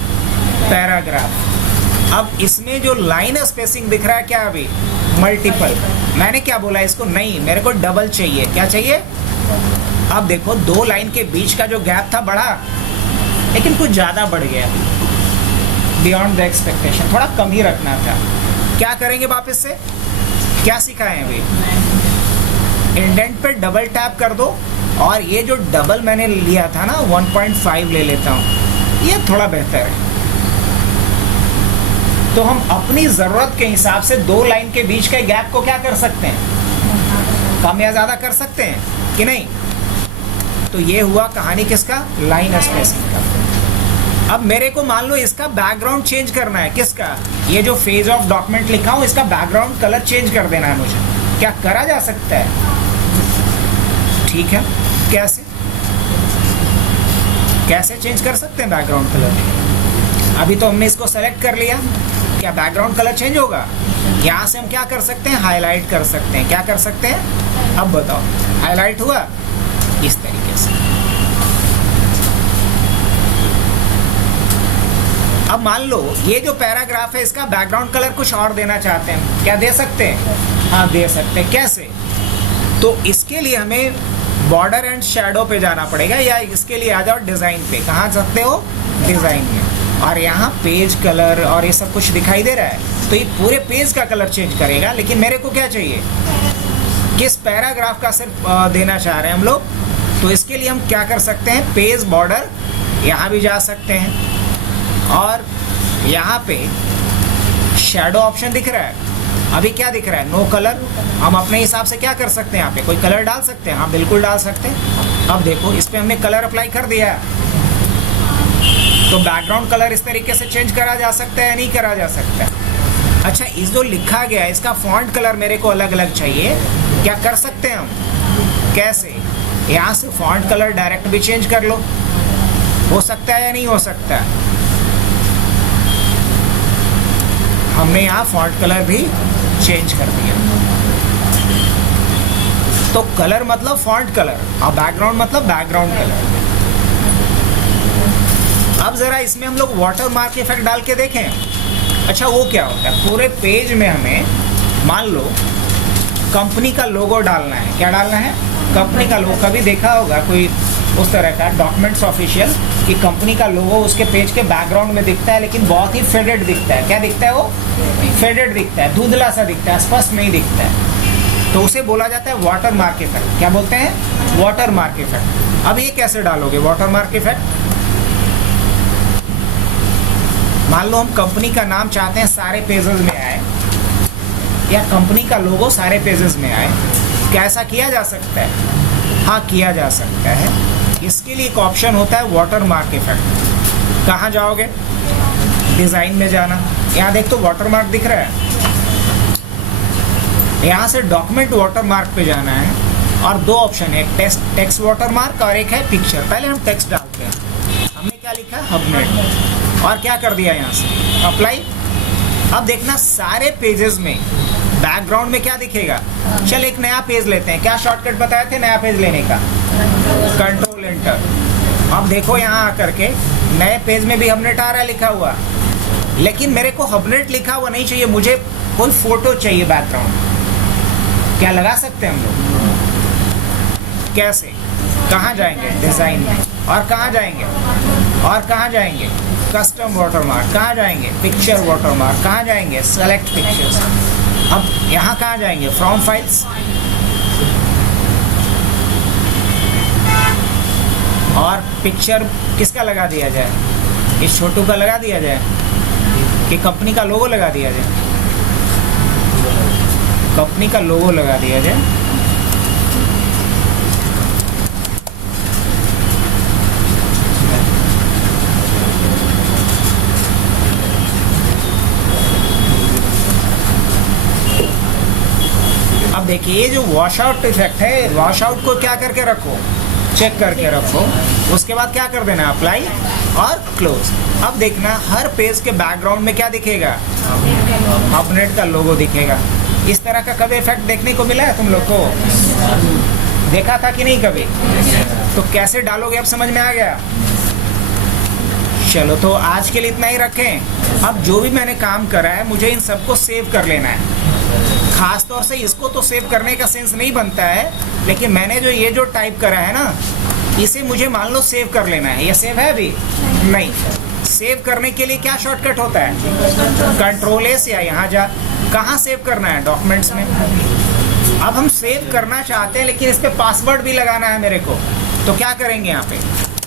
पैराग्राफ। अब इसमें जो लाइन स्पेसिंग दिख रहा है क्या अभी? मल्टीपल। मैंने क्या बोला इसको? नहीं, मेरे को डबल चाहिए। क्या चाहिए? अब देखो, दो लाइन के बीच का जो गैप था बढ़ा, लेकिन कुछ ज़्यादा बढ़ गया, बियॉन्ड द एक्सपेक्टेशन। थोड़ा कम ही रखना था। क्या करेंगे वापस से? क्या सिखाएं अभी? इंडेंट पे डबल टैप कर दो, और ये जो डबल मैंने लिया था ना 1.5 ले लेता हूँ, ये थोड़ा बेहतर है। तो हम अपनी ज़रूरत के हिसाब से दो लाइन के बीच के गैप को क्या कर सकते हैं? कम या ज़्यादा कर सकते हैं। कि नहीं? तो ये हुआ कहानी किसका? लाइन स्पेसिंग का। अब मेरे को मान लो इसका बैकग्राउंड चेंज करना है। किसका? ये जो फेज ऑफ डॉक्यूमेंट लिखा हूं इसका बैकग्राउंड कलर चेंज कर देना है मुझे। क्या करा जा सकता है? ठीक है, कैसे कैसे चेंज कर सकते हैं बैकग्राउंड कलर? अभी तो हमने इसको सेलेक्ट कर लिया, क्या बैकग्राउंड कलर चेंज होगा? यहाँ से हम क्या कर सकते हैं? हाईलाइट कर सकते हैं। क्या कर सकते हैं? अब बताओ, हाईलाइट हुआ इस तरीके से। अब मान लो ये जो पैराग्राफ है इसका बैकग्राउंड कलर कुछ और देना चाहते हैं, क्या दे सकते हैं? हाँ दे सकते हैं। कैसे? तो इसके लिए हमें बॉर्डर एंड शैडो पे जाना पड़ेगा, या इसके लिए आ जाओ डिज़ाइन पे। कहाँ सकते हो? डिज़ाइन में। और यहाँ पेज कलर और ये सब कुछ दिखाई दे रहा है, तो ये पूरे पेज का कलर चेंज करेगा। लेकिन मेरे को क्या चाहिए? किस पैराग्राफ का सिर्फ देना चाह रहे हैं हम लोग, तो इसके लिए हम क्या कर सकते हैं? पेज बॉर्डर यहाँ भी जा सकते हैं, और यहाँ पे शैडो ऑप्शन दिख रहा है। अभी क्या दिख रहा है? No colour. हम अपने हिसाब से क्या कर सकते हैं? यहाँ पे कोई कलर डाल सकते हैं? हाँ बिल्कुल डाल सकते हैं। अब देखो इस पे हमने कलर अप्लाई कर दिया, तो बैकग्राउंड कलर इस तरीके से चेंज करा जा सकता है या नहीं करा जा सकता है? अच्छा, इस जो लिखा गया है इसका फॉन्ट कलर मेरे को अलग अलग चाहिए, क्या कर सकते हैं हम? कैसे? यहाँ से फॉन्ट कलर डायरेक्ट भी चेंज कर लो, हो सकता है या नहीं हो सकता है? हमने यहाँ फॉन्ट कलर भी चेंज कर दिया। तो कलर मतलब फॉन्ट कलर और बैकग्राउंड मतलब बैकग्राउंड कलर। अब जरा इसमें हम लोग वाटर मार्क इफेक्ट डाल के देखें। अच्छा, वो क्या होता है? पूरे पेज में हमें मान लो कंपनी का लोगो डालना है। क्या डालना है? कंपनी का लोगो। कभी देखा होगा कोई उस तरह का डॉक्यूमेंट्स ऑफिशियल कि कंपनी का लोगो उसके पेज के बैकग्राउंड में दिखता है, लेकिन बहुत ही फेडेड दिखता है। क्या दिखता है? वो फेडेड दिखता है, धुंधला सा दिखता है, स्पष्ट नहीं दिखता है। तो उसे बोला जाता है वाटर मार्क इफेक्ट। क्या बोलते हैं? Water mark effect. अब ये कैसे डालोगे वाटर मार्क इफेक्ट? मान लो हम कंपनी का नाम चाहते हैं सारे पेजेस में आए, या कंपनी का लोगो सारे पेजेस में आए, क्या ऐसा किया जा सकता है? हाँ किया जा सकता है। इसके लिए एक ऑप्शन होता है वाटर मार्क इफेक्ट। कहाँ जाओगे? डिज़ाइन में जाना। यहाँ देख तो वाटर मार्क दिख रहा है, यहाँ से डॉक्यूमेंट वाटर मार्क पे जाना है, और दो ऑप्शन है, टेक्स्ट वाटर मार्क और एक है पिक्चर। पहले हम टेक्स्ट डालते हैं। हमने क्या लिखा? हबनेट। और क्या कर दिया यहाँ से? अप्लाई। अब देखना सारे पेजेस में बैकग्राउंड में क्या दिखेगा? चल एक नया पेज लेते हैं। क्या शॉर्टकट बताए थे नया पेज लेने का? Control enter. अब देखो यहाँ आकर के नए पेज में भी हबनेट आ रहा है लिखा हुआ, लेकिन मेरे को हबनेट लिखा हुआ नहीं चाहिए, मुझे कोई फोटो चाहिए बैकग्राउंड। क्या लगा सकते हैं हम लोग? कैसे? कहाँ जाएंगे? डिज़ाइन में। और कहाँ जाएंगे? और कहाँ जाएंगे? Custom watermark. कहाँ जाएंगे? Picture watermark. कहाँ जाएंगे? Select pictures. अब यहाँ कहाँ जाएंगे? From files. और पिक्चर किसका लगा दिया जाए? इस छोटू का लगा दिया जाए कि कंपनी का लोगो लगा दिया जाए? कंपनी का लोगो लगा दिया जाए। अब देखिए ये जो वॉश आउट इफेक्ट है, वॉश आउट को क्या करके रखो? चेक करके रखो। उसके बाद क्या कर देना? अप्लाई और क्लोज। अब देखना हर पेज के बैकग्राउंड में क्या दिखेगा? हबनेट का लोगो दिखेगा। इस तरह का कभी इफेक्ट देखने को मिला है तुम लोग को? देखा था कि नहीं कभी? तो कैसे डालोगे अब समझ में आ गया? चलो तो आज के लिए इतना ही रखें। अब जो भी मैंने काम करा है मुझे इन सबको सेव कर लेना है। खास तौर से इसको तो सेव करने का सेंस नहीं बनता है, लेकिन मैंने जो ये जो टाइप करा है ना, इसे मुझे मान लो सेव कर लेना है। ये सेव है अभी? नहीं। सेव करने के लिए क्या शॉर्टकट होता है? कंट्रोल एस, या यहाँ जा। कहाँ सेव करना है? डॉक्यूमेंट्स में। अब हम सेव करना चाहते हैं, लेकिन इस पे पासवर्ड भी लगाना है मेरे को। तो क्या करेंगे? यहाँ पे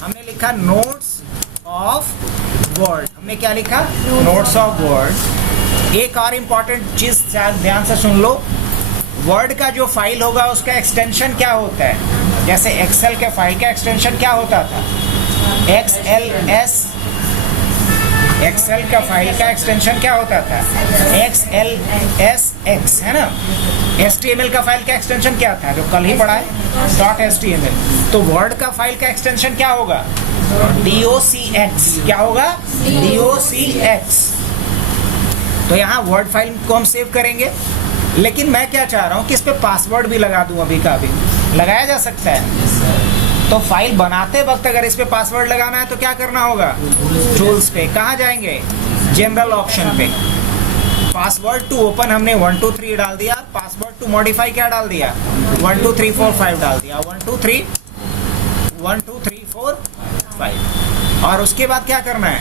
हमने लिखा नोट्स ऑफ वर्ड। हमने क्या लिखा? Notes of word. एक और इम्पॉर्टेंट चीज ध्यान से सुन लो, वर्ड का जो फाइल होगा उसका एक्सटेंशन क्या होता है? जैसे एक्सेल के फाइल का एक्सटेंशन क्या होता था? XLS। एक्सेल का फाइल का एक्सटेंशन क्या होता था? XLSX, है ना? HTML का फाइल का एक्सटेंशन क्या था जो कल ही पढ़ा है? .html। तो वर्ड का फाइल का एक्सटेंशन क्या होगा? DOCX। क्या होगा? DOCX। तो यहाँ वर्ड फाइल को हम सेव करेंगे, लेकिन मैं क्या चाह रहा हूँ कि इस पे पासवर्ड भी लगा दूँ। अभी का अभी लगाया जा सकता है। तो फाइल बनाते वक्त अगर इस पे पासवर्ड लगाना है तो क्या करना होगा? टूल्स पे कहाँ जाएंगे? जनरल ऑप्शन पे। पासवर्ड टू ओपन हमने 1 2 3 डाल दिया। पासवर्ड टू मॉडिफाई क्या डाल दिया? 1 2 3 4 5 डाल दिया। 1 2 3 4 5। और उसके बाद क्या करना है?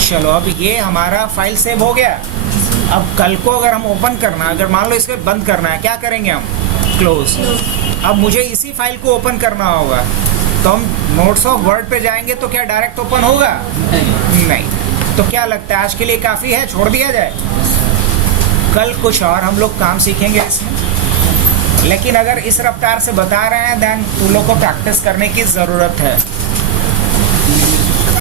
चलो अब ये हमारा फाइल सेव हो गया। अब कल को अगर हम ओपन करना, अगर मान लो इसको बंद करना है, क्या करेंगे हम? क्लोज। अब मुझे इसी फाइल को ओपन करना होगा, तो हम नोट्स ऑफ वर्ड पे जाएंगे तो क्या डायरेक्ट ओपन होगा? नहीं। तो क्या लगता है आज के लिए काफ़ी है, छोड़ दिया जाए? कल कुछ और हम लोग काम सीखेंगे इसमें, लेकिन अगर इस रफ्तार से बता रहे हैं देन तुम लोग को प्रैक्टिस करने की ज़रूरत है।